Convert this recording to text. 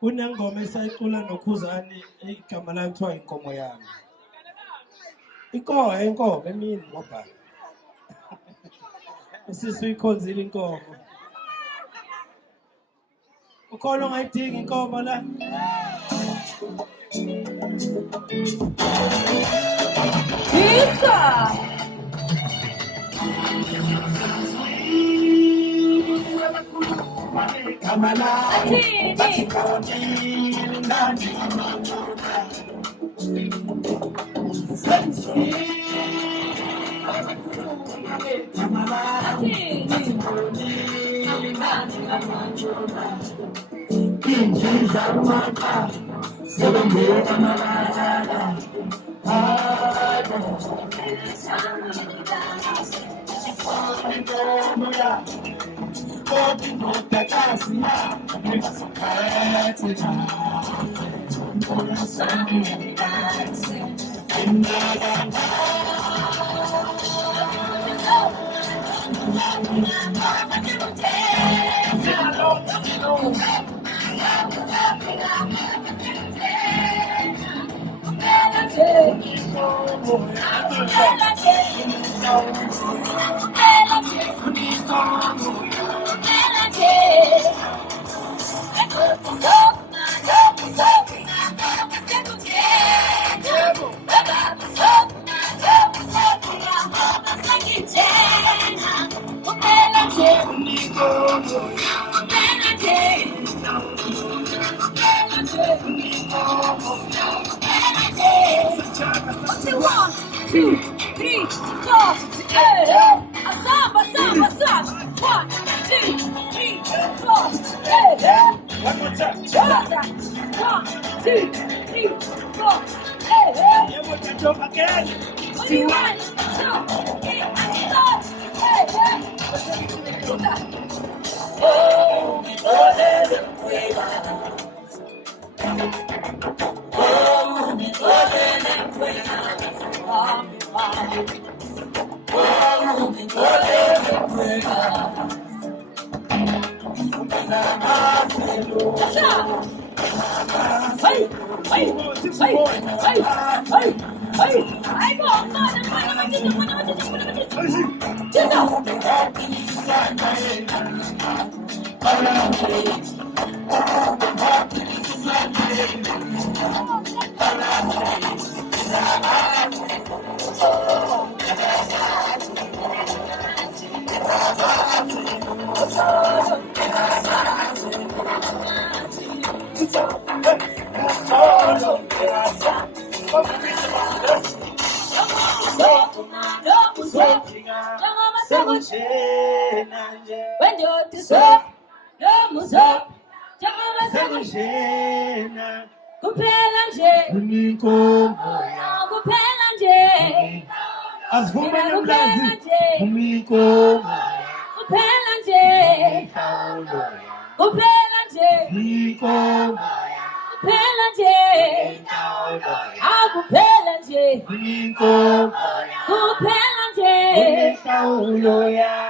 Kunengoma esayicula nokhuzani igama layo kuthiwa Inkomo Yami. Inkomo emini ngoba. Usisi uyikhonzile inkomo. Ukhona ongayidinga inkomo la? Pizza! One, two, three, four, hey, asamba. 1, 2, 3, 4, hey. One more time. 1, 2, 3, 4, hey. Yeah, what you jump again? 1, 2, 3, 4, Asivume nomlazi Inkomo kuphela nje kuphela nje Inkomo kuphela nje akuphela nje Inkomo kuphela nje Inkomo